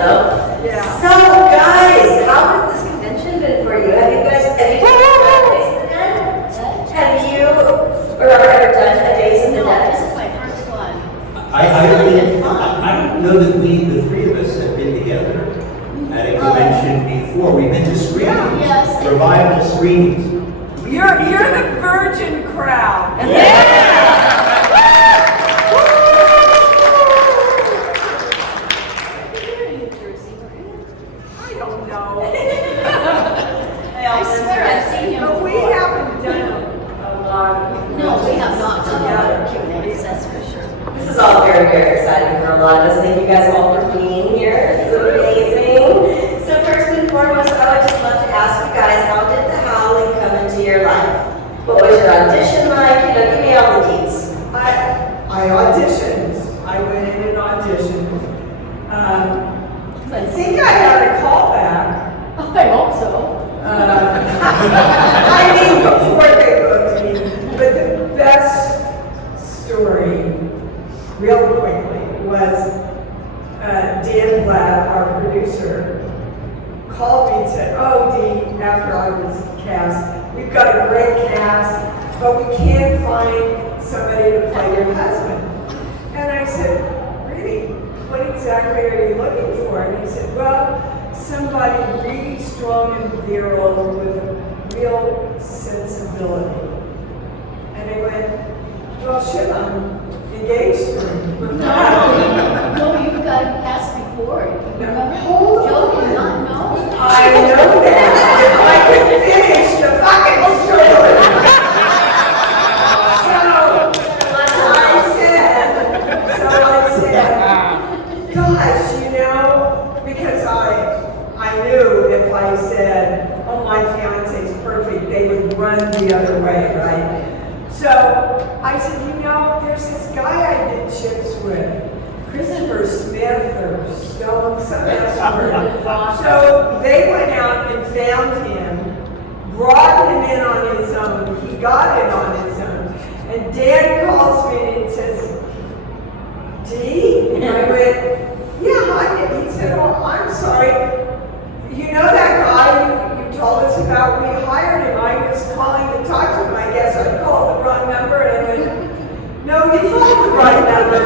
though. Yeah. So, guys, how has this convention been for you? Have you Days of the Dead? Have you, or ever done a Days of the No, Dead? this is my first one. I don't know that the three of us have been together at a convention before. We've been to screenings, Yes. revival screenings. You're the virgin crowd. I don't know. I swear I've seen him But we before. haven't done a lot of. No, we have not done Yeah. other Q&As, that's for sure. This is all very, very exciting for a lot of us. Thank you guys all for being here. This is amazing. So first and foremost, I would just love to ask you guys, how did the Howling come into your life? What was your audition like? Give me all the deets. I auditioned. I went in and auditioned. I think I had a call back. I hope so. I mean, before they booked me. But the best story, real quickly, was Dan Blatt, our producer, called me and said, "Oh, Dee," after I was cast, "we've got a great cast, but we can't find somebody to play your husband." And I said, "Really? What exactly are you looking for?" And he said, "Well, somebody really strong and virile with a real sensibility." And I went, "Well, shit, I'm engaged to him." No, you got him cast before. You remember? Hold Joe on. did not know. I know that. If I could finish the fucking story. So I said, gosh, because I knew if I said, "Oh, my fiance's perfect," they would run the other way, right? So I said, there's this guy I did chips with, Christopher Smith or Stone, something else. So they went out and found him, brought him in on his own. He got in on his own. And Dan calls me and says, "Dee?" And I went, "Yeah, hi." And he said, "Oh, I'm sorry. You know that guy you told us about? We hired him. I was calling to talk to him. I guess I called the wrong number." And I went, "No, you called the right number."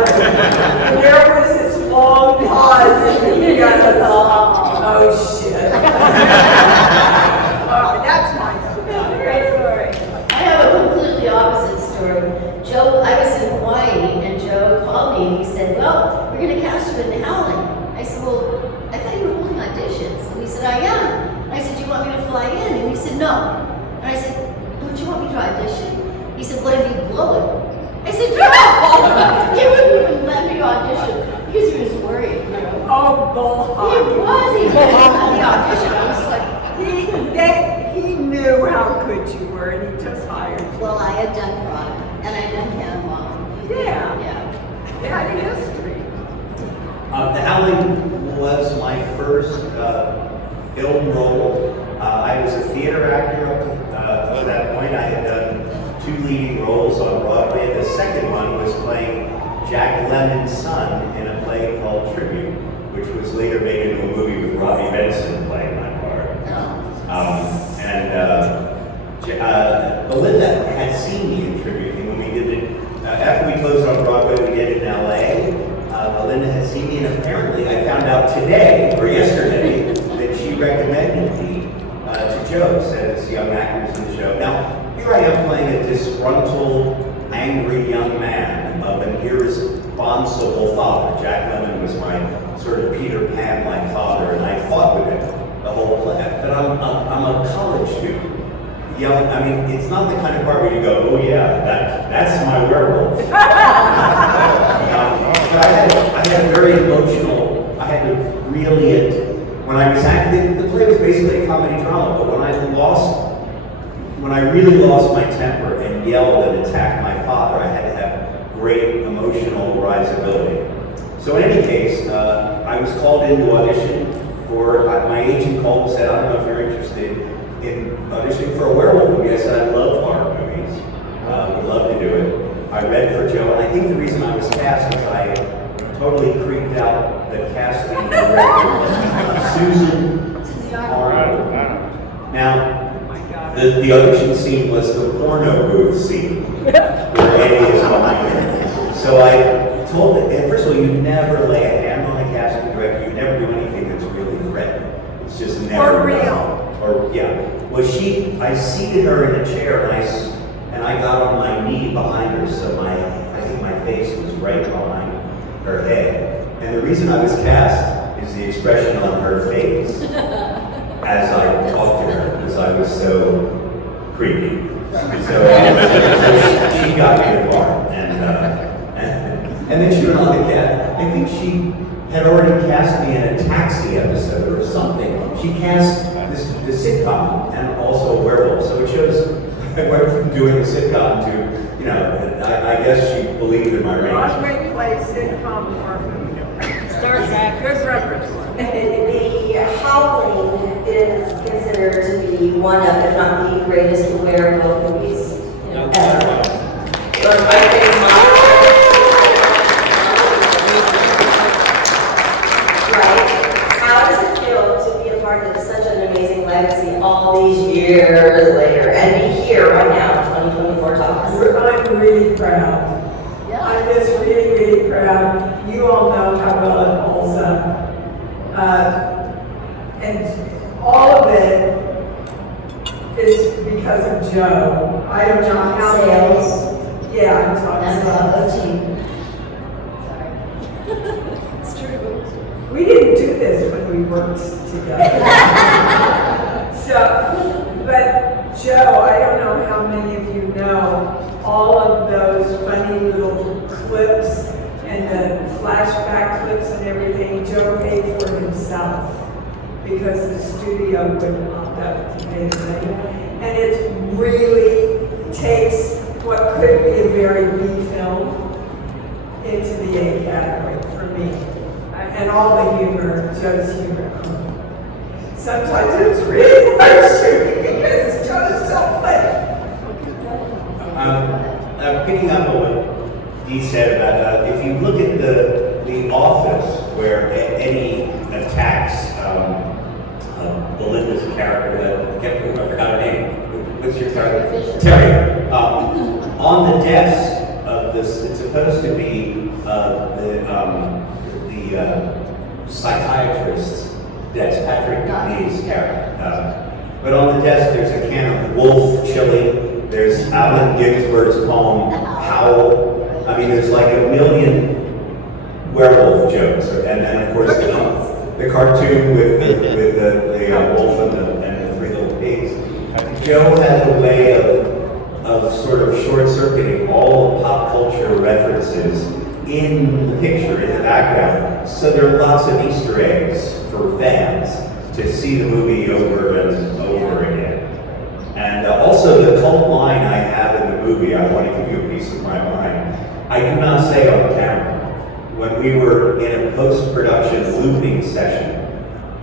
And there was this long pause, and he goes, "Oh, shit." That's my Great story. I have a completely opposite story. Joe, I was in Hawaii, and Joe called me and he said, "Well, we're going to cast you in Howling." I said, "Well, I thought you were holding auditions." And he said, "I am." I said, "Do you want me to fly in?" And he said, "No." And I said, "Don't you want me to audition?" He said, "What if you blow it?" I said, "No!" He wouldn't even let me audition because he was worried, Oh, bull. He wouldn't let me audition. I was like, He knew how good you were, and he just hired you. well, I had done product, and I had done Panama. Yeah. Yeah. Yeah, history. The Howling was my first film role. I was a theater actor up to that point. I had done 2 leading roles on Broadway. The second one was playing Jack Lemmon's son in a play called Tribute, which was later made into a movie with Robbie Benson playing my part. Belinda had seen me in Tribute, and when we did it, after we closed on Broadway, we did it in LA. Belinda had seen me, and apparently I found out today, or yesterday, that she recommended me to Joe, said it's young actors in the show. Now, here I am playing a disgruntled, angry young man of an irresponsible father. Jack Lemmon was my sort of Peter Pan-like father, and I fought with him the whole play. But I'm a college student. It's not the kind of part where you go, "Oh yeah, that's my werewolf." But I had a very emotional, I had to reel it. When I was acting, the play was basically a comedy drama, but when I really lost my temper and yelled and attacked my father, I had to have great emotional riseability. So in any case, I was called in to audition for, my agent called and said, "I don't know if you're interested in auditioning for a werewolf movie." I said, "I love horror movies. Would love to do it." I read for Joe, and I think the reason I was cast is I totally creeped out the casting Susan Susie Arnold. Now, Oh my God. the audition scene was the porno booth scene, where Eddie is behind her. So I told her, and first of all, you never lay a hand on a casting director, you never do anything that's really threatening. It's just never. For real. Or, yeah. Well, I seated her in a chair and I got on my knee behind her, so I think my face was right behind her head. And the reason I was cast is the expression on her face as I talked to her, because I was so creepy. So she got me the part. And then she went on to cast, I think she had already cast me in a Taxi episode or something. She cast the sitcom and also a werewolf. So it shows I went from doing a sitcom to, you know, I guess she believed in my range. Broadway play, sitcom, or movie. Star Trek. Good repertoire. The Howling is considered to be one of, if not the greatest werewolf movies, you know, ever. Or my favorite right? How does it feel to be a part of such an amazing legacy all these years later and be here right now, 2024 talks? I'm really proud. Yeah. I'm just really, really proud. You all know how well it holds up. And all of it is because of Joe. I don't know how Sales. Yeah, I'm talking That's about. about OT. Sorry. It's true. We didn't do this when we worked together. But Joe, I don't know how many of you know all of those funny little clips and the flashback clips and everything. Joe paid for himself because the studio wouldn't opt out to pay the money. And it really takes what could be a very B film into the A category for me. And all the humor, Joe's humor. Sometimes it's really hard shooting because Joe's so funny. Picking up on what Dee said about, if you look at the Office, where Eddie attacks Belinda's character, I forgot her name. What's your character? Terry. On the desk of this, it's supposed to be the psychiatrist that's Patrick Dee's character. But on the desk, there's a can of Wolf chili. There's Allen Ginsberg's poem, Howl. I mean, there's like a million werewolf jokes. And then, of course, the cartoon with the wolf and the three little pigs. Joe has a way of sort of short-circuiting all the pop culture references in the picture, in the background. So there are lots of Easter eggs for fans to see the movie over and over again. And also the cult line I have in the movie, I want to give you a piece of my mind. I do not say on camera. When we were in a post-production looping session,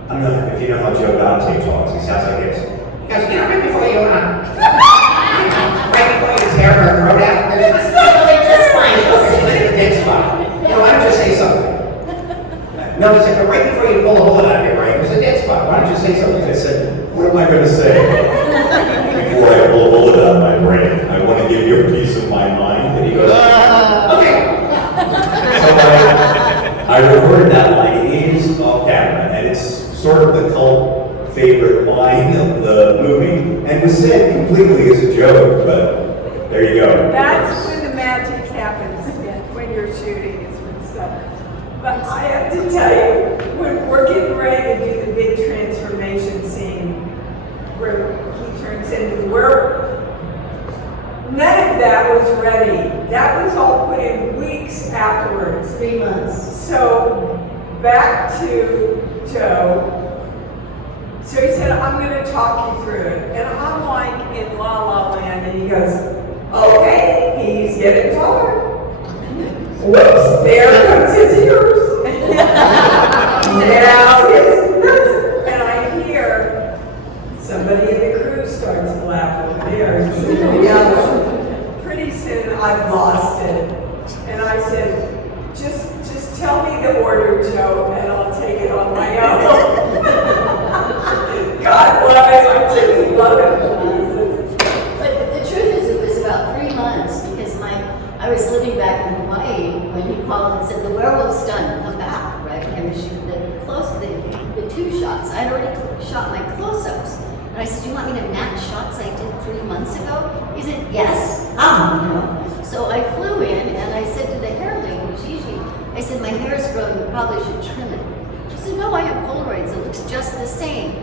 I don't know if you know how Joe Dante talks, he sounds like this. Because, you know, right before you, right before you tear her throat out, there's That's fine. a dead spot. You know, why don't you say something? No, it's like right before you pull a bullet out of your brain, there's a dead spot. Why don't you say something? I said, what am I going to say before I pull a bullet out of my brain? I want to give you a piece of my mind. And he goes, Okay. so I recorded that line. It is off camera, and it's sort of the cult favorite line of the movie, and was said completely as a joke, but there you go. That's when the magic happens, when you're shooting, is when stuff. But I have to tell you, when we're getting ready to do the big transformation scene, where he turns into the werewolf, none of that was ready. That was all put in weeks afterwards. 3 months. So, back to Joe. So he said, I'm going to talk you through it. And I'm like in La La Land, and he goes, okay, he's getting taller. Whoops, there comes his ears. Now his nuts. And I hear somebody in the crew starts to laugh over there. Pretty soon I've lost it. And I said, just tell me the order, Joe, and I'll take it on my shots. I'd already shot my close-ups. And I said, "Do you want me to match shots I did 3 months ago?" He said, "Yes." So I flew in and I said to the hair lady, Gigi, I said, "My hair's grown, you probably should trim it." She said, "No, I have Polaroids, it looks just the same."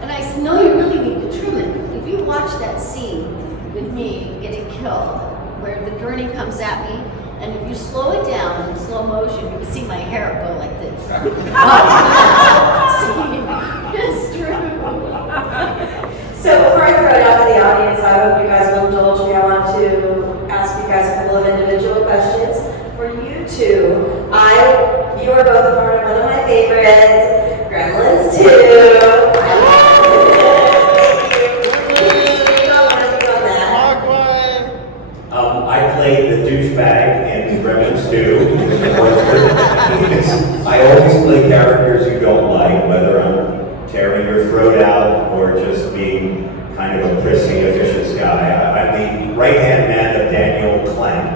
And I said, "No, you really need to trim it. If you watch that scene with me getting killed, where the gurney comes at me, and if you slow it down in slow motion, you can see my hair go like this." See, it's true. So before I throw it out to the audience, I hope you guys will indulge me. I want to ask you guys a couple of individual questions. For you two, you are both a part of one of my favorites, Gremlins 2. I played the douchebag in Gremlins 2. I always play characters you don't like, whether I'm tearing your throat out or just being kind of a prissy, officious guy. I'm the right-hand man of Daniel Clamp,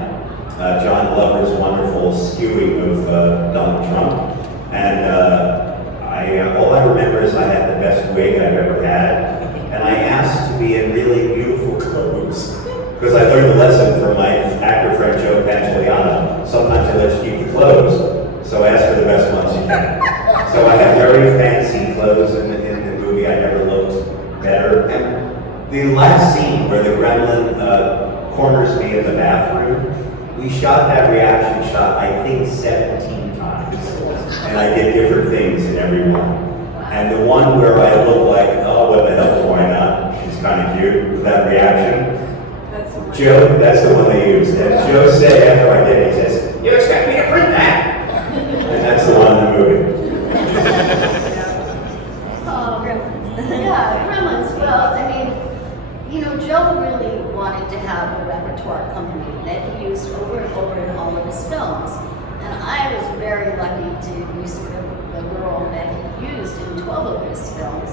John Glover's wonderful skewing of Donald Trump. And all I remember is I had the best wig I've ever had, and I asked to be in really beautiful clothes. Because I learned a lesson from my actor friend Joe Pantoliano. Sometimes they let you keep the clothes, so ask for the best ones you can. So I had very fancy clothes in the movie. I never looked better. And the last scene where the gremlin corners me in the bathroom, we shot that reaction shot, I think, 17 times. And I did different things in every one. And the one where I look like, oh, what the hell, why not? She's kind of cute with that reaction. Joe, that's the one they used. And Joe said after I did it, he says, "You expect me to print that?" And that's the one in the movie. Yeah, Gremlins. Well, I mean, Joe really wanted to have a repertoire company that he used over and over in all of his films. And I was very lucky to be sort of the girl that he used in 12 of his films.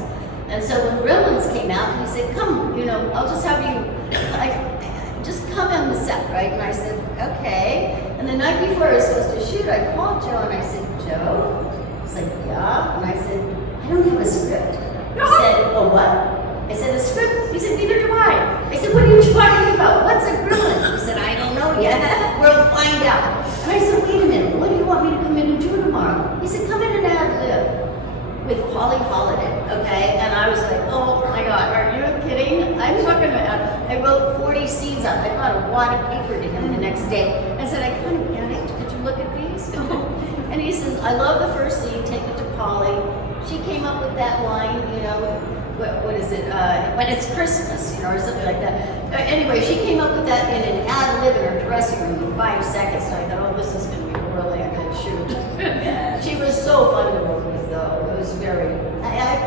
And so when Gremlins came out, he said, "Come, I'll just have you, just come on the set, right?" And I said, "Okay." And the night before I was supposed to shoot, I called Joe and I said, "Joe?" He's like, "Yeah." And I said, "I don't have a script." He said, "Oh, what?" I said, "A script?" He said, "Neither do I." I said, "What are you talking about? What's a gremlin?" He said, "I don't know yet. We'll find out." And I said, "Wait a minute, what do you want me to come in and do tomorrow?" He said, "Come in and ad-lib with Polly Holiday," okay? And I was like, "Oh my God, are you kidding? I'm not gonna add." I wrote 40 scenes up. I brought a wad of paper to him the next day. I said, "I kind of panicked. Could you look at these?" And he says, "I love the first scene, take it to Polly. She came up with that line, what is it? When it's Christmas, or something like that." Anyway, she came up with that in an ad-lib in her dressing room in 5 seconds. So I thought, "Oh, this is gonna be really a good shoot." She was so fun to work with, though. It was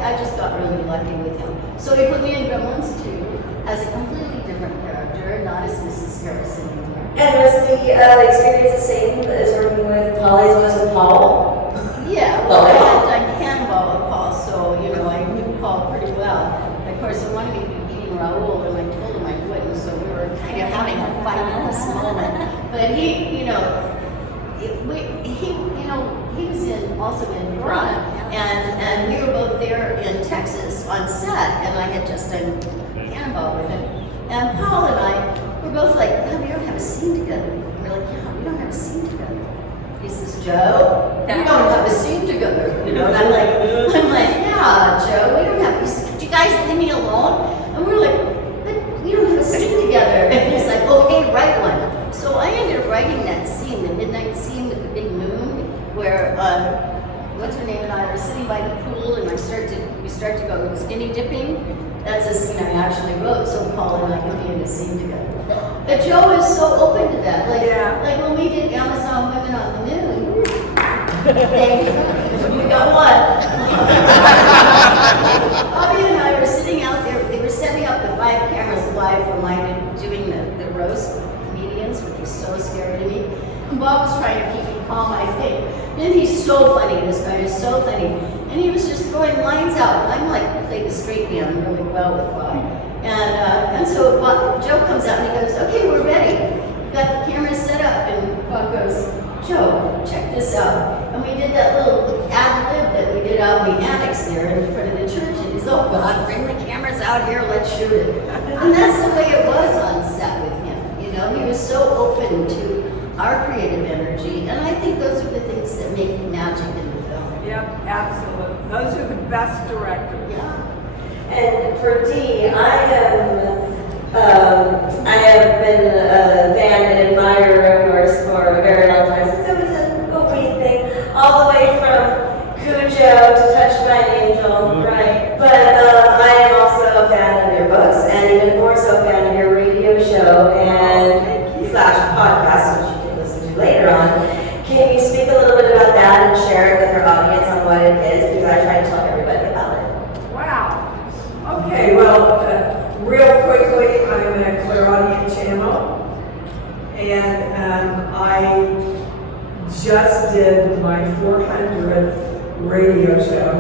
I just got really lucky with him. So he put me in Gremlins 2 as a completely different character, not as Mrs. Harrison anymore. And was the experience the same as working with Polly as it was with Paul? Yeah, well, I had done Cannonball with Paul, so, I knew Paul pretty well. Of course, I wanted me to be eating Raoul, and I told him I wouldn't, so we were kind of having a fight at this moment. But he was also in Verona, and we were both there in Texas on set, and I had just done Cannonball with him. And Paul and I were both like, "Yeah, we don't have a scene together." We're like, "Yeah, we don't have a scene together." He says, "Joe, we don't have a scene together." And I'm like, "Yeah, Joe, we don't have." He said, "Could you guys leave me alone?" And we're like, "But we don't have a scene together." And he's like, "Okay, write one." So I ended up writing that scene, the midnight scene with the big moon, where what's her name and I were sitting by the pool, and we start to go skinny dipping. That's a scene I actually wrote, so Paul and I could be in a scene together. But Joe is so open to that. Like when we did Amazon Women on the Moon. Thank you. We got one. Bobby and I were sitting out there. They were setting up the 5 cameras live for mine doing the roast comedians, which was so scary to me. And Bob was trying to keep me calm, I think. And he's so funny. This guy is so funny. And he was just throwing lines out. I'm like, played the straight man really well with Bob. And so Joe comes out and he goes, "Okay, we're ready. We've got the cameras set up." And Bob goes, "Joe, check this out." And we did that little ad-lib that we did out in the annex there in front on, bring the cameras out here, let's shoot it. And that's the way it was on set with him. You know, he was so open to our creative energy, and I think those are the things that make magic in the film. Yep, absolutely. Those are the best directors. Yeah. And for Dee, I have been a fan and admirer of yours for a very long time, since it was a wee thing, all the way from Cujo to Touch by an Angel, right? But I am also a fan of your books, and even more so a fan of your radio show and slash podcast, which you can listen to later on. Can you speak a little bit about that and share it with our audience on what it is? Because I try to tell everybody about it. Wow. Okay, well, real quickly, I'm a clairaudient channel, and I just did my 400th radio show.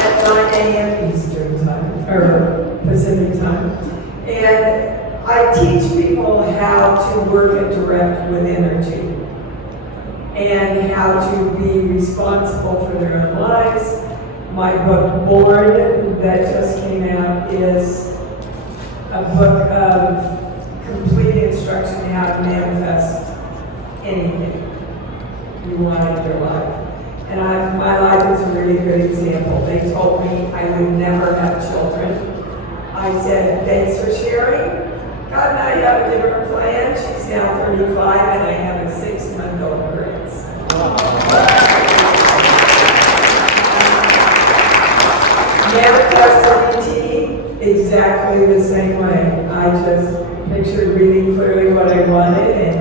At 9 a.m. Eastern time, or Pacific time. And I teach people how to work and direct with energy, and how to be responsible for their own lives. My book, Born, that just came out, is a book of complete instruction on how to manifest anything you want in your life. And my life is a really good example. They told me I would never have children. I said, thanks for sharing. God and I have a different plan. She's now 35 and I have a 6-month-old grandson. Manifesting exactly the same way. I just pictured really clearly what I wanted and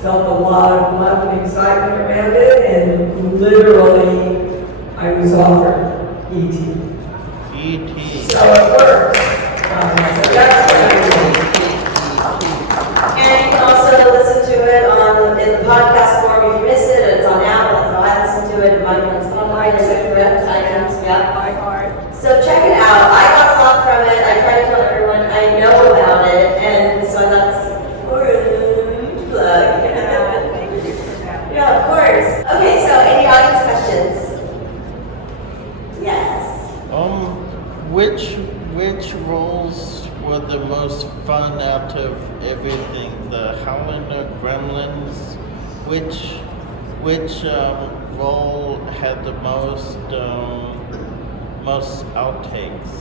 felt a lot of love and excitement around it, and literally I was offered E.T. E.T. So it works. So that's what I did. And you can also listen to it in the podcast form if you missed it. It's on Apple, that's how I listen to it. Mine's online, is it correct? iTunes, yeah. By heart. So check it out. I got a lot from it. I try to tell everyone I know about it, and so I thought this is a plug. Thank you for that. Yeah, of course. Okay, so any audience questions? Yes. Which roles were the most fun out of everything? The Howling or Gremlins? Which role had the most outtakes?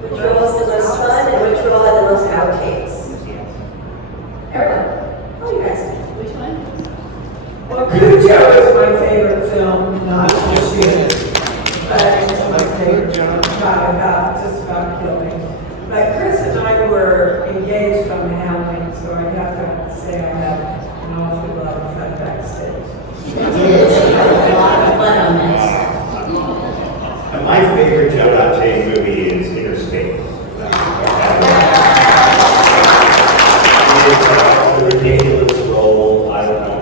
Which role was the most fun, and which role had the most outtakes? Everyone. Oh, you guys. Which one? Well, Cujo is my favorite film, not this year. But it's my favorite. Just about killing. But Chris and I were engaged on Howling, so I have to say I have an awful lot of fun backstage. She did. She had a lot of fun on that. And my favorite Joe Dante movie is Interstate. It's a ridiculous role. I don't know.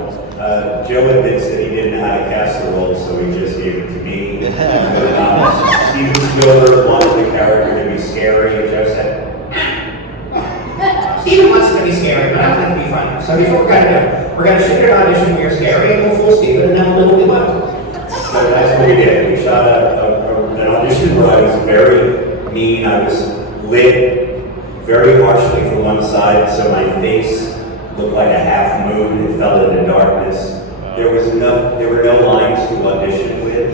Joe admits that he didn't know how to cast the role, so he just gave it to me. Steven Spielberg wanted the character to be scary, and Joe said, Steven wants it to be scary, but I want it to be funny. So here's what we're gonna do. We're gonna shoot an audition where you're scary, and we'll fool Steven, and then we'll do well. so that's what we did. We shot an audition where I was very mean. I was lit very harshly from one side, so my face looked like a half moon. It fell into darkness. There were no lines to audition with.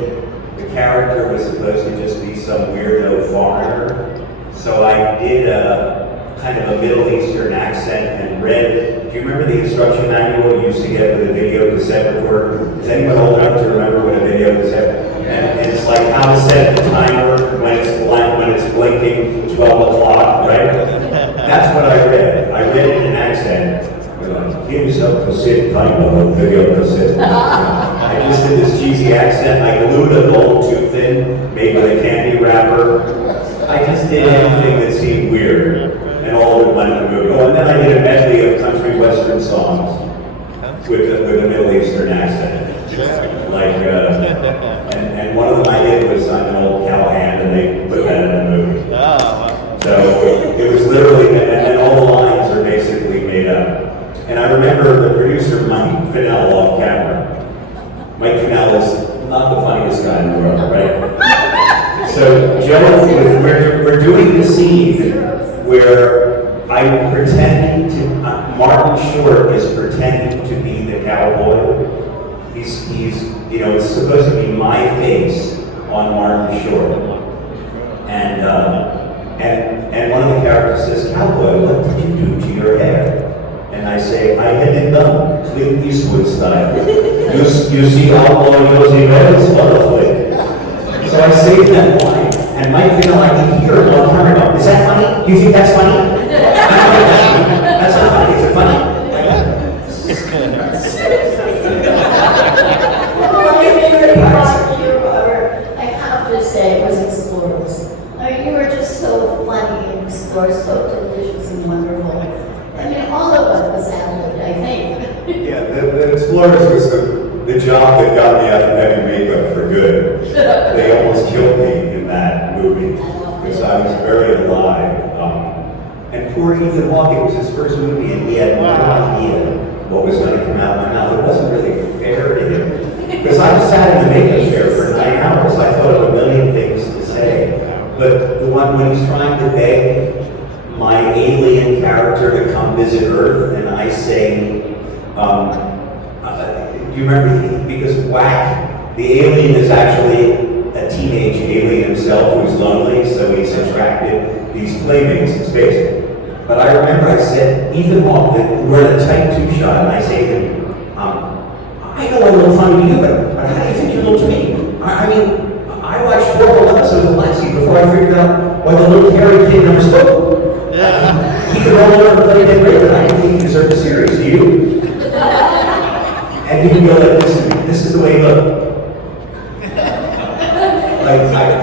The character was supposed to just be some weirdo foreigner. So I did a kind of a Middle Eastern accent and read. Do you remember the instruction manual you used to get with a video cassette recorder? Is anyone old enough to remember what a video cassette? And it's like how to set the timer when it's blinking 12 o'clock, right? That's what I read. I read it in an accent. Here's a cassette timer, video cassette. I just did this cheesy accent. I glued a gold tooth in, made with a candy wrapper. I just did anything that seemed weird, and all of it went in the movie. Oh, and then I did a medley of country western songs with a Middle Eastern accent. And one of them I did was I'm an old cowhand, and they put that in the movie. So it was literally, and then all the lines are basically made up. And I remember the producer, Mike Fennell, off camera. Mike Fennell is side of the world, right? So, Joe, we're doing the scene where I'm pretending to, Martin Short is pretending to be the cowboy. He's, it's supposed to be my face on Martin Short. And one of the characters says, "Cowboy, what did you do to your hair?" And I say, "I had it done, Clint Eastwood style. You see how Josie Rose butterfly." So I say that line, and Mike feel like I can hear it on camera. Is that funny? Do you think that's funny? That's not funny. Is it funny? I have to say, it was Explorers. You were just so funny and Explorers, so delicious and wonderful. I mean, all of it was ad-libbed, I think. Yeah, the Explorers was the job that got me out of heavy makeup for good. They almost killed me in that movie because I was very alive. And poor Ethan Hawke, it was his first movie, and he had no idea what was going to come out of my mouth. It wasn't really fair to him because I sat in the makeup chair for 9 hours. I thought of a million things to say, but the one when he's trying to beg my alien character to come visit Earth, and I say, do you remember, because Whack, the alien is actually a teenage alien himself who's lonely, so he's attracted these playmates in space. But I remember I said, Ethan Hawke, we're in a tight two shot, and I say to him, I know I look funny to you, but how do you think you look to me? I mean, I watched 4 episodes of Balaski before I figured out why the little hairy kid never spoke. He could roll over and play dead great, but I didn't think he deserved a series. Do you? And he would go like this to me. This is the way he looked.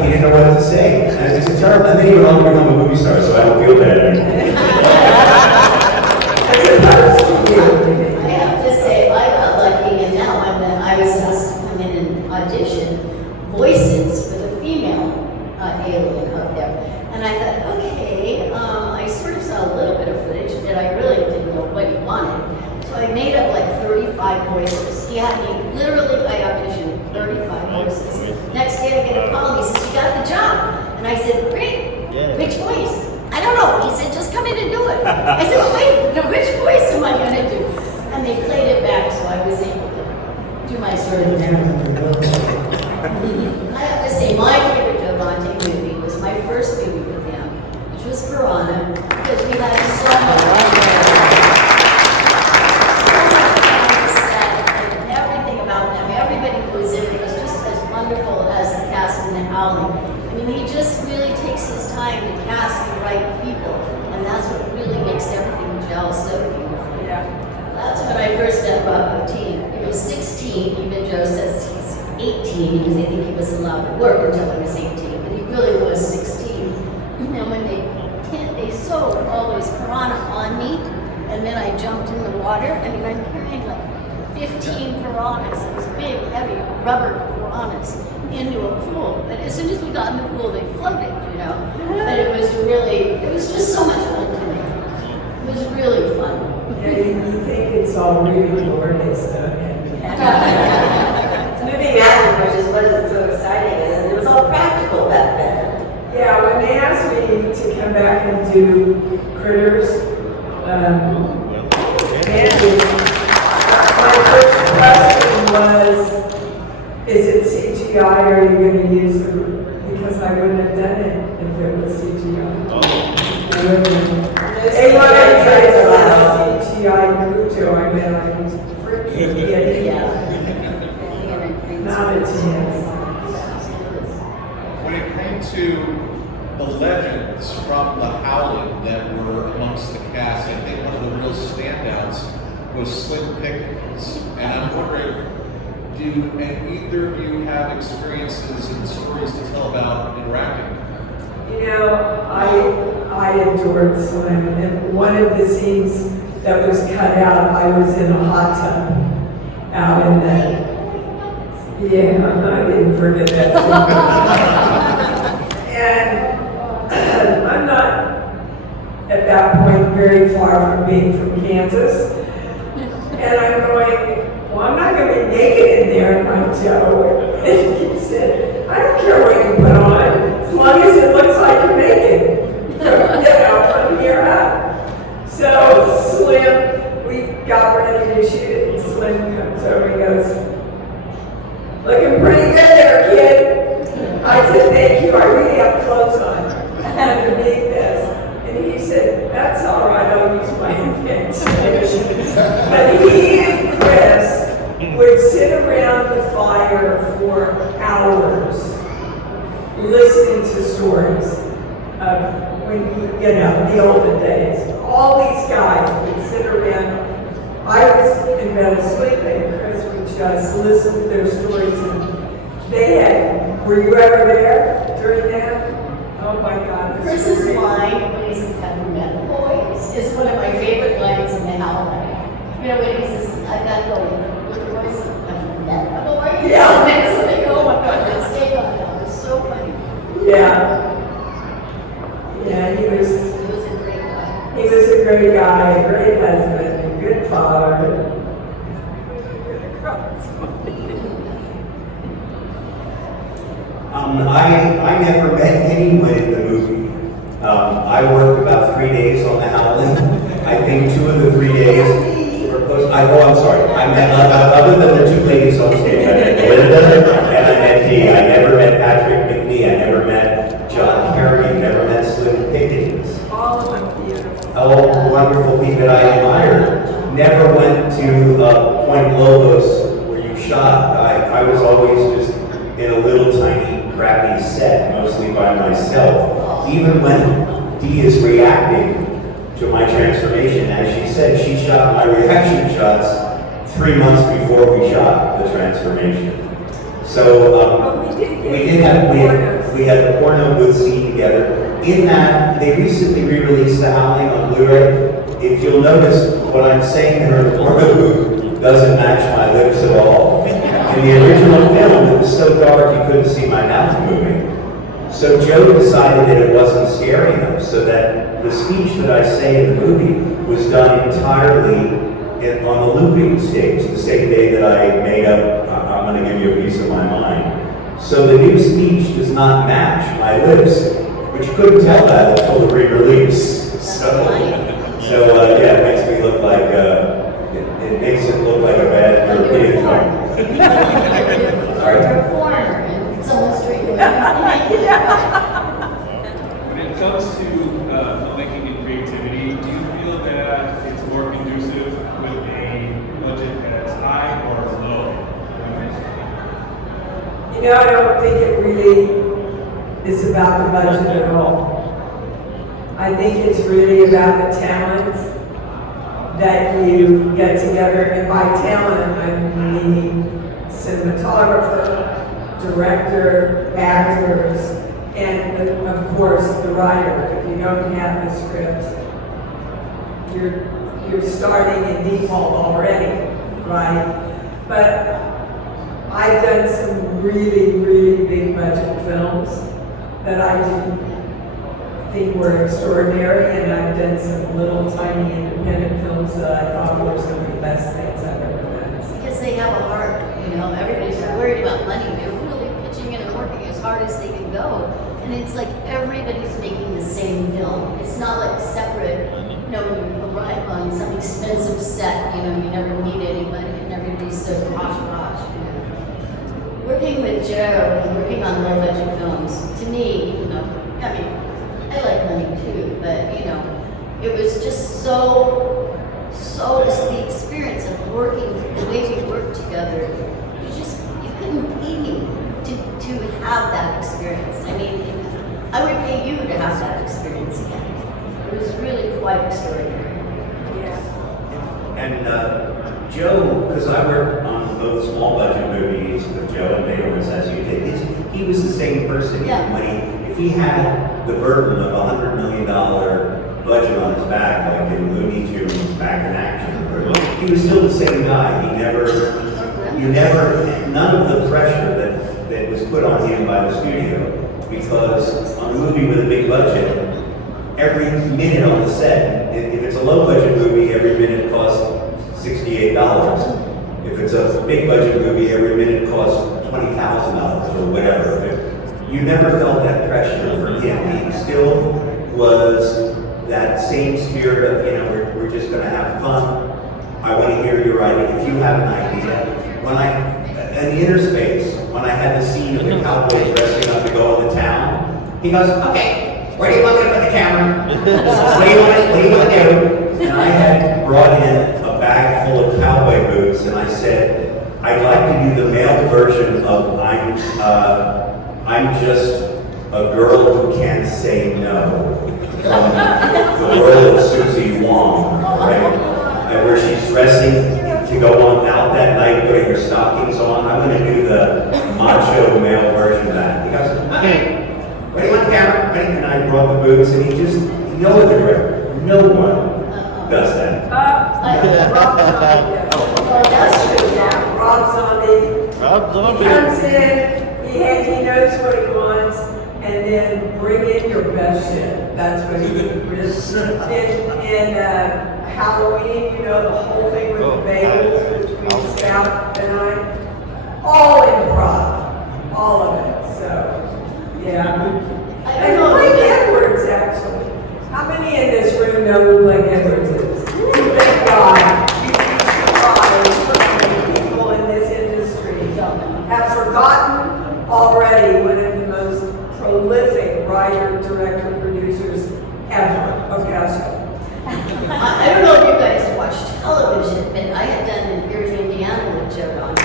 He didn't know what to say. And it's terrible. And then he would all become a movie star, so I don't feel bad anymore. I have to say, I got lucky, and now I was asked to come in and audition voices for the female alien up there. And I thought, okay, I sort of saw a little bit of footage that I really didn't know what he wanted. So I made up like 35 voices. He had me literally, I auditioned 35 voices. Next day I get a call and he says, "You got the job." And I said, "Great, which voice?" "I don't know." He said, "Just come in and do it." I said, "Well, wait, no, which voice am I going to do?" And they played it back, so I was able to do my sort of I have to say, my favorite Devante movie was my first movie with him, which was Piranha, because we had so much fun and everything about them. Everybody who was in it was just as wonderful as the cast in The Howling. I mean, he just really takes his time to cast the right people, and that's what really makes everything gel so beautifully. Yeah. That's when I first met Bravo Team. He was 16, even Joe says he's 18 because I think he was allowed to work until he was 18, but he really was 16. And when they sewed all those piranha on me, and then I jumped in the water, I mean, I'm carrying like 15 piranhas, those big, heavy rubber piranhas, into a pool. But as soon as we got in the pool, they floated, you know. But it was just so much fun to me. It was really fun. Yeah, you think it's all really glorious, don't you? It's movie magic, which is what is so exciting, and it was all practical back then. Yeah, when they asked me to come back and do Critters, my first question was, is it CGI or are you going to use the, because I wouldn't have done it if it was CGI. They wanted to use CGI Cujo, I mean, I was freaking kidding. Not a chance. When it came to the legends from the Howling that were amongst the cast, I think one of the real standouts was Slim Pickens. And I'm wondering, do either of you have experiences and stories to tell about interacting? You know, I adored Slim, and one of the scenes that was cut out, I was in a hot tub out in the, I didn't forget that scene. And I'm not, at that point, very far from being from Kansas. And I'm going, well, I'm not going to be naked in there, my Joe. And he said, I don't care what you put on, as long as it looks like you're naked. From here up. So Slim, we got ready to shoot it, and Slim comes over and goes, looking pretty good there, kid. I said, thank you, I really have clothes on underneath this. And he said, that's all right, I'll use my imagination. But he and Chris would sit around the fire for hours listening to stories of when the olden days. All these guys would sit around. I was in bed asleep and Chris would just listen to their stories. And they had, were you ever there during that? Oh my God. the Chris's stories. line, when he says, have you met the boys, is one of my favorite lines in the Howling. You know, when he says, I gotta go with the boys, have you met the boys? Yeah. And it's like, oh my God, this take on it. It's so funny. Yeah. Yeah, he was a great guy. a great guy, a great husband, a good father. I never met anyone in the movie. I worked about 3 days on the Howling. I think 2 of the 3 days were post. I'm sorry. I met other than the 2 ladies on stage. I met Belinda and I met Dee. I never met Patrick McNee. I never met John Kerry. I never met Slim Pickens. All of them beautiful. All wonderful people that I admired. Never went to Point Lobos where you shot. I was always just in a little tiny crappy set, mostly by myself. Even when Dee is reacting to my transformation, as she said, she shot my reaction shots 3 months before we shot the transformation. So we had the porno booth scene together. In that, they recently re-released the Howling on Blu-ray. If you'll notice, what I'm saying there in the porno booth doesn't match my lips at all. In the original film, it was so dark you couldn't see my mouth moving. So Joe decided that it wasn't scary enough, so that the speech that I say in the movie was done entirely on the looping stage, the same day that I made up, I'm going to give you a piece of my mind. So the new speech does not match my lips, but you couldn't tell that until the re-release. So yeah, it makes me look like, it makes it look like a bad European film. Sorry? You're a foreigner and someone's drinking. When it comes to filmmaking and creativity, do you feel that it's more conducive with a budget that's high or low? You know, I don't think it really is about the budget at all. I think it's really about the talent that you get together, and by talent, I'm meaning cinematographer, director, actors, and of course, the writer. If you don't have the script, you're starting in default already, right? But I've done some really, really big budget films that I didn't think were extraordinary, and I've done some little tiny independent films that I thought were some of the best things I've ever done. Because they have a heart, you know, everybody's worried about money. They're really pitching in and working as hard as they can go. And it's like everybody's making the same film. It's not like separate, you know, when you arrive on some expensive set, you know, you never meet anybody and everybody's so posh, you know. Working with Joe and working on low budget films, to me, you know, I mean, I like money too, but you know, it was just so the experience of working, the way we worked together, you couldn't pay me to have that experience. I mean, I would pay you to have that experience again. It was really quite extraordinary. And Joe, because I worked on both small budget movies with Joe and Baylor's as you did, he was the same person. Yeah. If he had the burden of $100 million budget on his back, like in Looney Tunes Back in Action, he was still the same guy. None of the pressure that was put on him by the studio, because on a movie with a big budget, every minute on the set, if it's a low budget movie, every minute costs $68. if it's a big budget movie, every minute costs $20,000 or whatever. You never felt that pressure for him. He still was that same spirit of, we're just going to have fun. I want to hear your idea. If you have an idea. In the inner space, when I had the scene of the cowboys dressing up to go into town, He goes, okay, where do you want me to put the camera? What do you want to do? and I had brought in a bag full of cowboy boots, and I said, I'd like to do the male version of I'm just a girl who can't say no. From the world of Susie Wong, right? Where she's dressing to go on out that night, putting her stockings on. I'm going to do the macho male version of that. He goes, okay, Where do you want the camera? right? And I brought the boots, and no other director, no one does that. Rob Zombie, yes. Oh, that's true, yeah. Rob Zombie. Rob He Zombie. comes in, he knows what he wants, and then bring in your best shit. That's what he did. In Halloween, the whole thing with the bagels between Scout and I, all improv, all of it. So, yeah. I And don't know. Blake Edwards, actually. How many in this room know who Blake Edwards is? Thank God. You surprised so many people in this industry have forgotten already one of the most prolific writer, director, producers ever. Okay, I don't know if you guys watch television, but I had done an Erie, Indiana with Joe Don.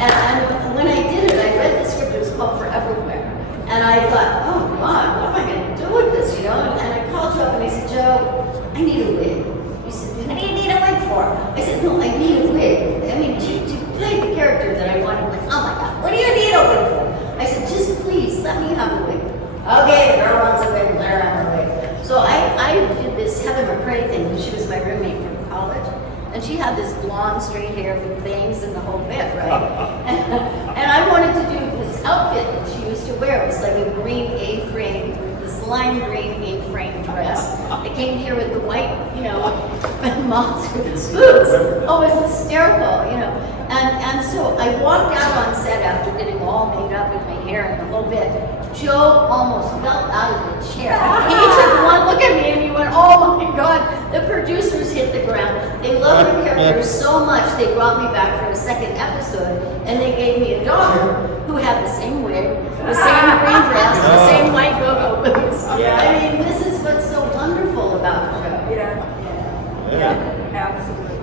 And when I did it, I read the script, it was called Foreverwhere. And I thought, oh God, what am I going to do with this, And I called Joe up and I said, Joe, I need a wig. He said, what do you need a wig for? I said, no, I need a wig. I mean, to play the character that I wanted. Like, oh my God, what do you need a wig for? I said, just please, let me have a wig. Okay, the girl wants a wig, let her have a wig. So I did this Heather McRae thing, and she was my roommate from college. And she had this blonde straight hair with bangs and the whole bit, right? and I wanted to do this outfit that she used to wear. It was like a green A-frame, this lime green A-frame dress. It came here with the white, moths with the boots. Oh, it was hysterical, And so I walked out on set after getting all made up with my hair and the whole bit. Joe almost fell out of the chair. He took one look at me and he went, oh my God, the producers hit the ground. They loved the character so much, they brought me back for a second episode and they gave me a daughter who had the same wig, the same green dress, the same white go-go boots. Yeah. I mean, this is what's so wonderful about Joe. yeah, absolutely.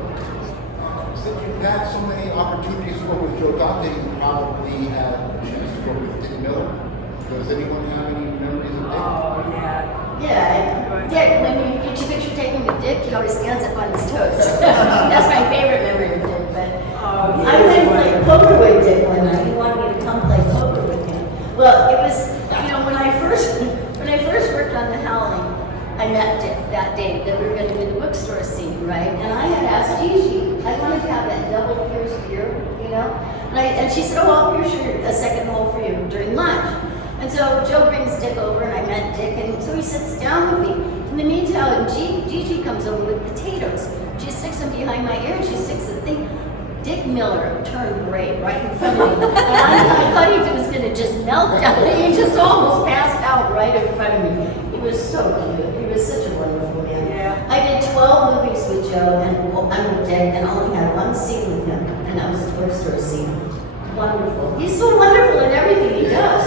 Since you've had so many opportunities to work with Joe Dante, you probably had a chance to work with Dick Miller. Does anyone have any memories of Dick? Oh, yeah. Yeah, Dick, when you get your picture taken with Dick, he always stands up on his toes. That's my favorite memory of Dick, but Oh, I went and played poker with Dick one night. He wanted me to come play poker with him. Well, it was, when I first worked on The Howling, I met Dick that day that we were going to do the bookstore scene, right? And I had asked Gigi, I wanted to have that double pierced ear, And she said, oh, I'll pierce a second hole for you during lunch. And so Joe brings Dick over, and I met Dick, and so he sits down with me. In the meantime, Gigi comes over with potatoes. She sticks them behind my ear, and she sticks the thing. Dick Miller turned gray right in front of me. And I thought he was going to just melt down. He just almost passed out right in front of me. He was so cute. He was such a wonderful man. Yeah. I did 12 movies with Joe, and I'm with Dick, and only had one scene with him, and that was the bookstore scene. Wonderful. He's so wonderful in everything he does.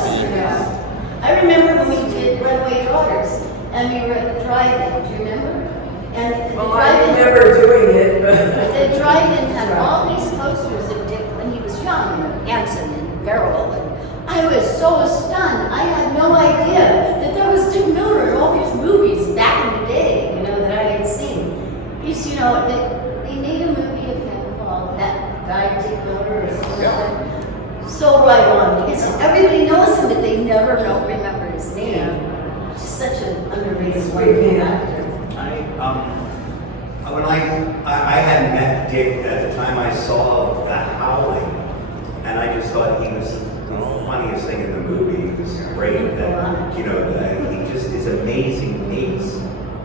I remember when we did Runaway Daughters, and we were at the drive-in. Do you remember? And the I drive-in. remember doing it, but. The drive-in had all these posters of Dick when he was young and handsome and virile. And I was so stunned. I had no idea that there was Dick Miller in all these movies back in the day, that I had seen. He's, they made a movie of him called That Guy Dick Miller or something like that. So right on, because everybody knows him, but they never remember his name. Just such an underrated wonderful actor. When I had met Dick at the time I saw The Howling, and I just thought he was the funniest thing in the movie. He was great. That he just is amazing pace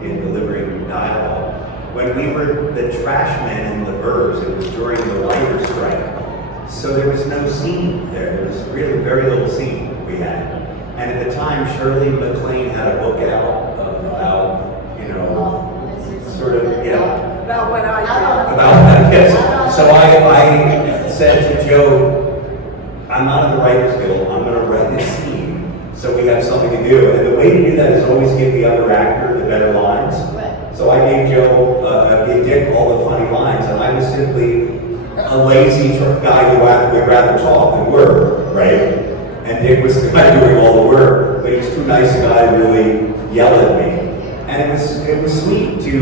in delivering dialogue. When but we were the trash men in the burbs. It was during the writer's strike. So there was no scene there. There was really very little scene we had. And at the time, Shirley MacLaine had a book out about, you know, sort of, yeah. About what I About, yes. So I said to Joe, I'm not in the Writers Guild, I'm gonna write this scene so we have something to do. And the way to do that is always give the other actor the better lines. So I gave gave Dick all the funny lines, and I was simply a lazy guy who would rather talk than work, right? And Dick was the guy doing all the work, but he was too nice a guy to really yell at me. And it was sweet to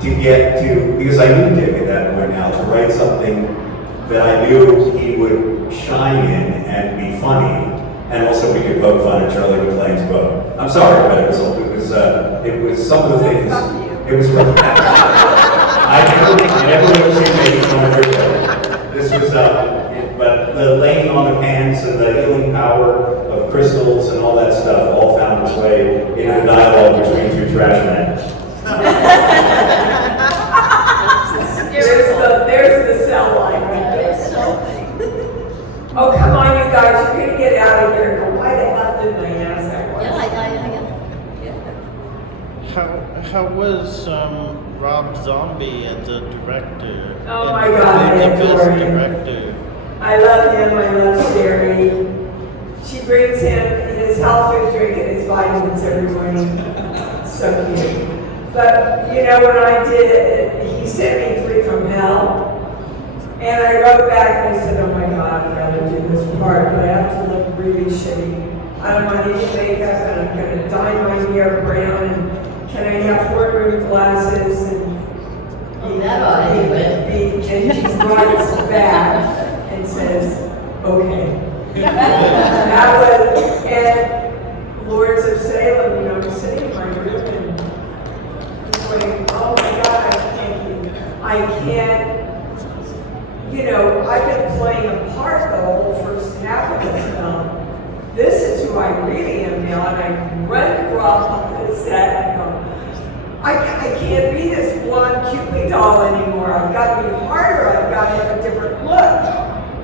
get to, because I knew Dick at that point now, to write something that I knew he would shine in and be funny, and also we could poke fun at Shirley MacLaine's book. I'm sorry, but it was some of the things. It was rough. I never would say making fun of her. This was, but the laying on of hands and the healing power of crystals and all that stuff all found its way in a dialogue between two trash men. There's the cell line right there. Oh, come on, you guys, you're gonna get out of here. Why the hell didn't I ask that question? How was Rob Zombie as a director? Oh my God, I The adore best him. director. I love him, I love Sherry. She brings him his health food drink and his vitamins every morning. So cute. But, you know, when I did it, he sent me 3 from Hell. And I wrote back and I said, oh my God, I'd rather do this part, but I have to look really shitty. I don't want any makeup, and I'm gonna dye my hair brown, and can I have horn-rimmed glasses? And That ought to do it. and she writes back and says, okay. That was, and Lords of Salem, you know, I'm sitting in my room and just going, oh my God, I can't, you know, I've been playing a part the whole first half of this film. This is who I really am now, and I run across the set and go, I can't be this blonde Cupid doll anymore. I've got to be harder. I've got to have a different look.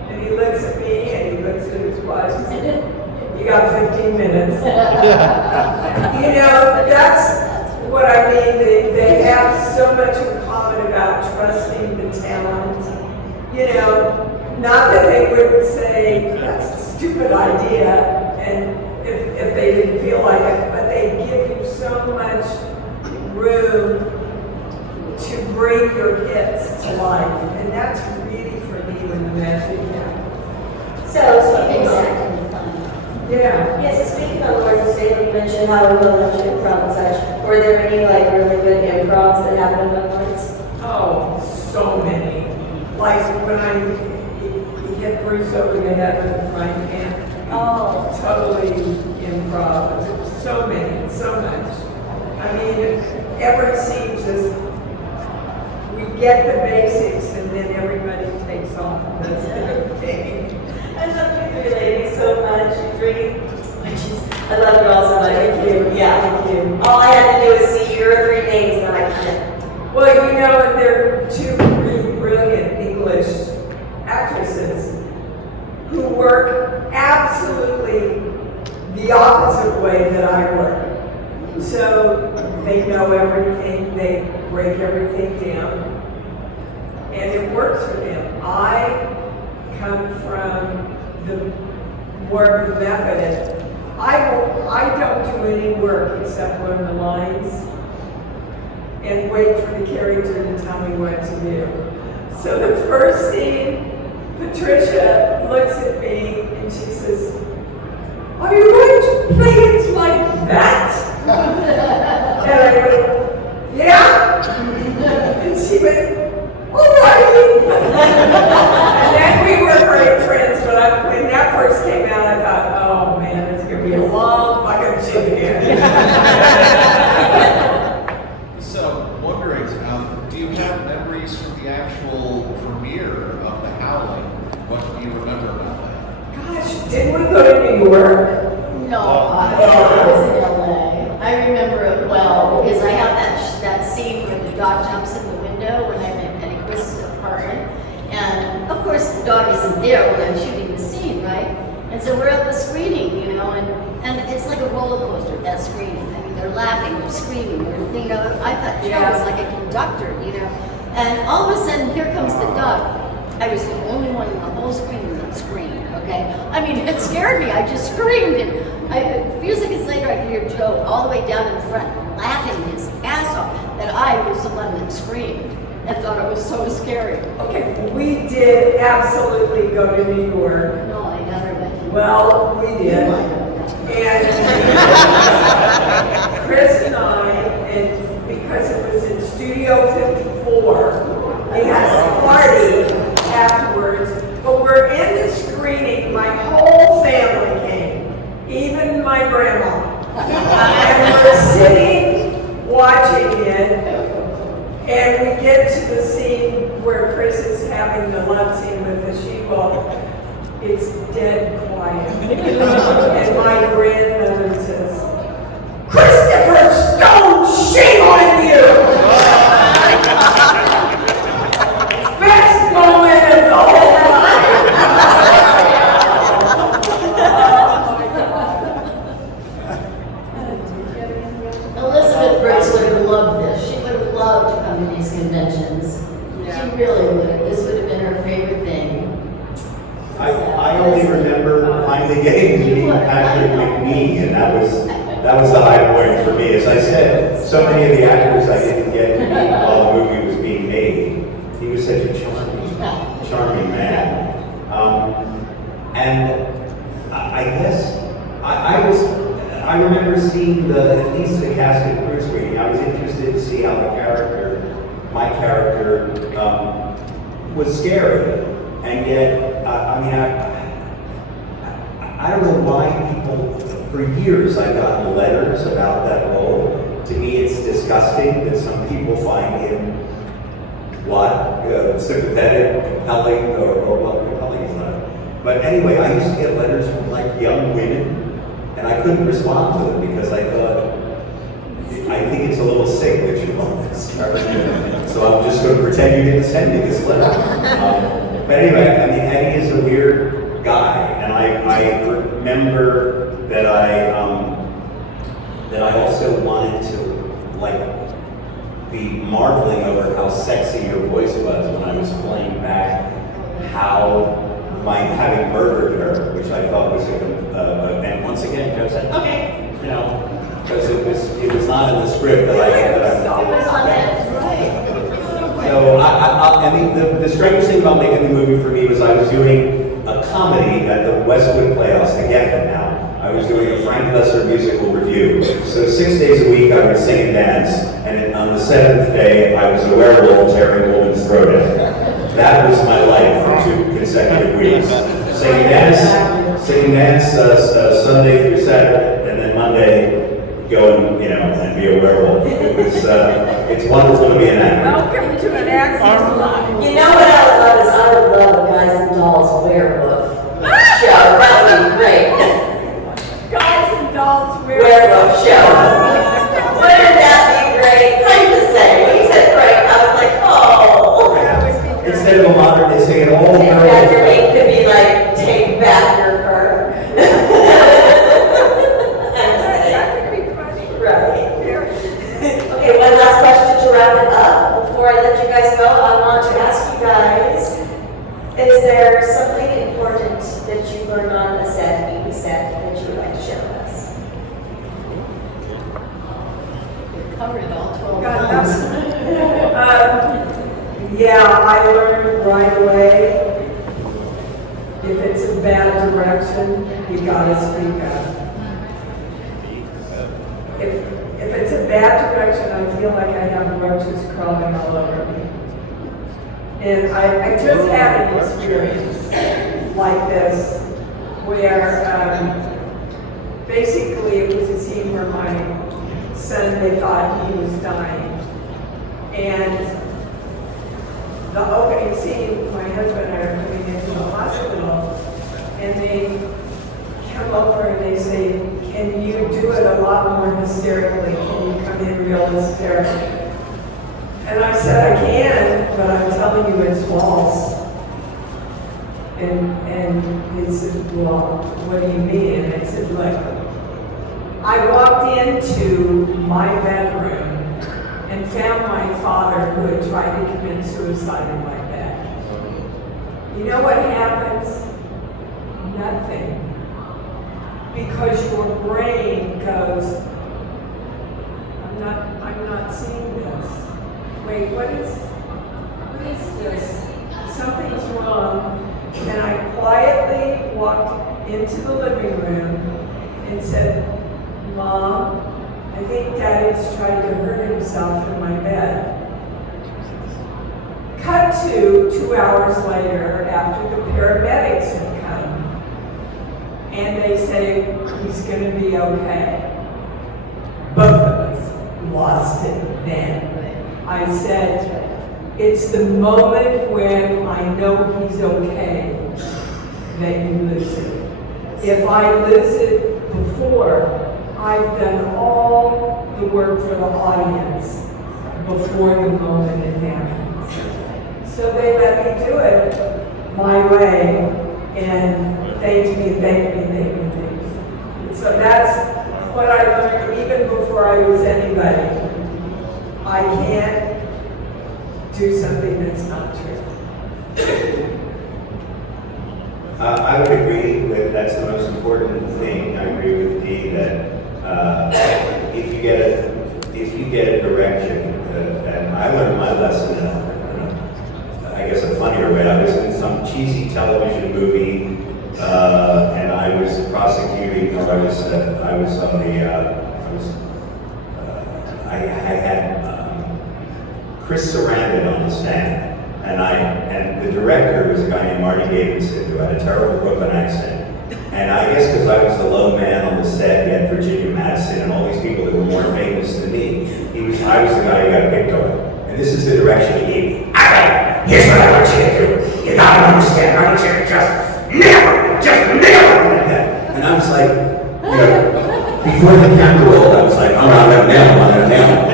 And he looks at me and he looks at his watch and says, you got 15 minutes. You know, that's what I mean. They have so much in common about trusting the talent. You know, not that they wouldn't say, that's a stupid idea, and if they didn't feel like it, but they give you so much room to bring your hits to life, and that's really for me when the magic happens. So, speaking of, Exactly fun. Yeah. yes, so speaking of Lords of Salem, you mentioned how we will much improv and such. Were there any like really good improvs that happened on Lords? Oh, so many. Like when I hit Bruce over the head with the frying pan. Oh. Totally improv. So many, so much. I mean, every scene just, we get the basics and then everybody takes off. That's the thing. I love you three ladies so much. You three, I love you all so much. Thank you. Yeah, thank you. All I had to do was see your 3 names and I can't. Well, you know, they're 2 really brilliant English actresses who work absolutely the opposite way that I work. So they know everything, they break everything down, and it works for them. I come from the more the method. I don't do any work except learn the lines and wait for the character to tell me what to do. So the first scene, Patricia looks at me and she says, are you going to play it like that? And I went, yeah. And she went, all right. And then we were great friends, but when that first came out, I thought, oh man, it's going to be a long fucking shit here. So, wondering, do you have memories from the actual premiere of The Howling? What do you remember about that? Gosh, didn't we go to New York? No, I was in LA. I remember it well because I have that scene where the dog jumps in the window wasn't there when I was shooting the scene, right? And so we're at the screening, you know, and it's like a roller coaster, that screening. I mean, they're laughing, they're screaming, you know, I thought Joe was like a conductor, you know. And all of a sudden, here comes the duck. I was the only one in the whole screening that screamed, okay? I mean, it scared me, I just screamed. And a few seconds later, I could hear Joe all the way down in front, laughing his ass off, that I was the one that screamed. I thought it was so scary. Okay, we did absolutely go to New York. No, I never went to. Well, we did. And Chris and I, and because it was in Studio 54, we had a party afterwards, but we're in the screening, my whole family came, even my grandma. And we're sitting, watching it, and we get to the scene where Chris is having the love scene with the sheep-wolf. It's dead quiet. And my grandmother says, "Christopher Stone, shame on you!" Best moment of the whole night. Elizabeth Brooks would have loved this. She would have loved to come to these conventions. She really would have. This would have been her favorite thing. I only remember finally getting to meet Patrick McNee, and that was the high point for me. As I said, so many of the actors I didn't get to meet while the movie was being made. He was such a charming man. And I guess I remember seeing at least the cast and crew screening. I was interested to see how my character was scary. And yet, I don't know why people, for years I've gotten letters about that role. To me, it's disgusting that some people find him, sympathetic, compelling, or well, compelling is not. But anyway, I used to get letters from like young women, and I couldn't respond to them because I thought, I think it's a little sick that you love this character. So I'm just going to pretend you didn't send me this letter. But anyway, Eddie is a weird guy, and I remember that I also wanted to be marveling over how sexy your voice was when I was playing back having murdered her, which I thought was and once again Joe said, okay, because it was not in the script that I So the strangest thing about making the movie for me was I was doing a comedy at the Westwood Playhouse, the Geffen now. I was doing a Frank Lesser musical review. So 6 days a week I would sing and dance, and on the 7th day I was a werewolf tearing a woman's throat out. That was my life for 2 consecutive weeks. Sing and dance Sunday through Saturday, and then Monday go and be a werewolf. It's wonderful to be an actor. Welcome to an actor's life. You know what I would love is I would love a Guys and Dolls werewolf show. That would be great. Guys and Dolls Werewolf show. Wouldn't that be great? I'm just saying. When you said great, I was like, oh. Instead of a modern, they say it all Take back your mate could be like, take back your fur. Right. Okay, one last question to wrap it up. Before I let you guys go, I want to ask you guys, is there something important that you learned on the set, that you would like to share with us? We covered all 12 God, films. Yeah, I learned right away, if it's a bad direction, you gotta speak up. If it's a bad direction, I feel like I have roaches crawling all over me. And I just had an experience like this, where basically it was a scene where my son, they thought he was dying. And the opening scene, my husband and I are coming into the hospital, and they come over and they say, can you do it a lot more hysterically? Can you come in real hysterically? And I said, I can, but I'm telling you it's false. And he said, well, what do you mean? And I said, look, I walked into my bedroom and found my father who had tried to commit suicide in my bed. You know what happens? Nothing. Because your brain goes, I'm not seeing this. Wait, what is this? Something's wrong. And I quietly walked into the living room and said, Mom, I think Daddy's trying to hurt himself in my bed. Cut to 2 hours later after the paramedics have come. And they say, he's going to be okay. Both of us lost it then. I said, it's the moment when I know he's okay that you lose it. If I lose it before, I've done all the work for the audience before the moment it happens. So they let me do it my way and thanked me. So that's what I learned even before I was anybody. I can't do something that's not true. I would agree with that's the most important thing. I agree with Dee that if you get a direction, and I learned my lesson in I guess a funnier way. I was in some cheesy television movie, and I was prosecuting, or I had Chris Sarandon on the stand. And the director was a guy named Marty Davidson, who had a terrible Brooklyn accent. And I guess because I was the low man on the set, he had Virginia Madison and all these people that were more famous than me. I was the guy who got picked on. And this is the direction he gave me. All right, here's what I want you to do. You gotta understand, I want you to just nail it like that. And I was like, before the camera rolled, I was like, I'm gonna nail him.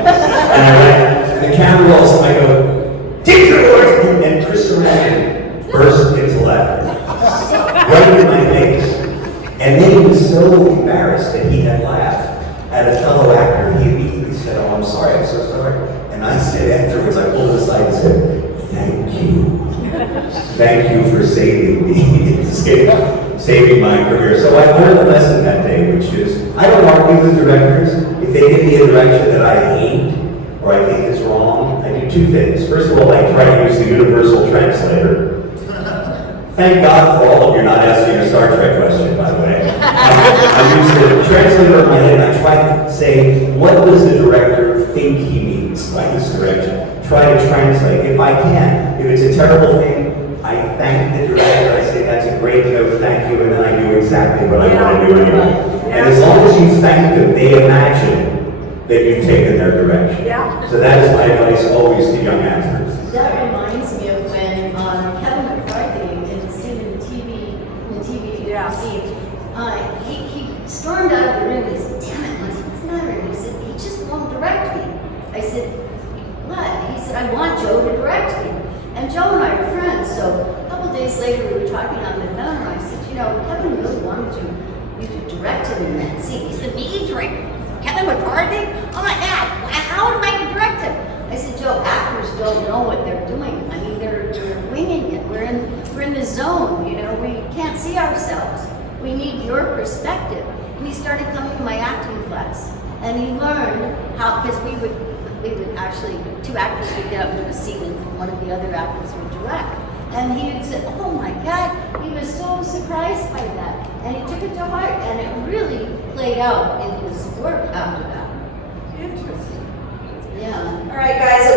And the camera rolls, and I go, take your words! And Chris Sarandon burst into laughter. Right in my face. And then he was so embarrassed that he had laughed at a fellow actor. He immediately said, oh, I'm sorry, I'm so sorry. And I said afterwards, I pulled aside and said, thank you. Thank you for saving me, saving my career. So I learned a lesson that day, which is, I don't argue with directors. If they give me a direction that I hate, or I think is wrong, I do two things. First of all, I try to use the universal translator. Thank God for all of you not asking a Star Trek question, by the way. I use the translator in my head and I try to say, what does the director think he means by this direction? Try to translate. If I can, if it's a terrible thing, I thank the director. I say, that's a great joke, thank you, and then I do exactly what I want to do anyway. And as long as you thank them, they imagine that you've taken their direction. Yeah. So that is my advice always to young actors. That reminds me of when Kevin McCarthy in the TV Yeah. scene, he stormed out of the room. He said, damn it, what's the matter? He said, he just won't direct me. I said, what? He said, I want Joe to direct me. And Joe and I are friends, so a couple days later we were talking on the phone and I said, Kevin really wanted you to direct him in that scene. He said, me direct Kevin McCarthy? Oh my God, how am I going to direct him? I said, Joe, actors don't know what they're doing. I mean, they're winging it. We're in the zone, we can't see ourselves. We need your perspective. And he started coming to my acting class. And he learned how, because we would actually, two actors would get up into the scene and one of the other actors would direct. And he would say, oh my God, he was so surprised by that. And he took it to heart, and it really played out in his work after that. Interesting. Yeah. All right, guys,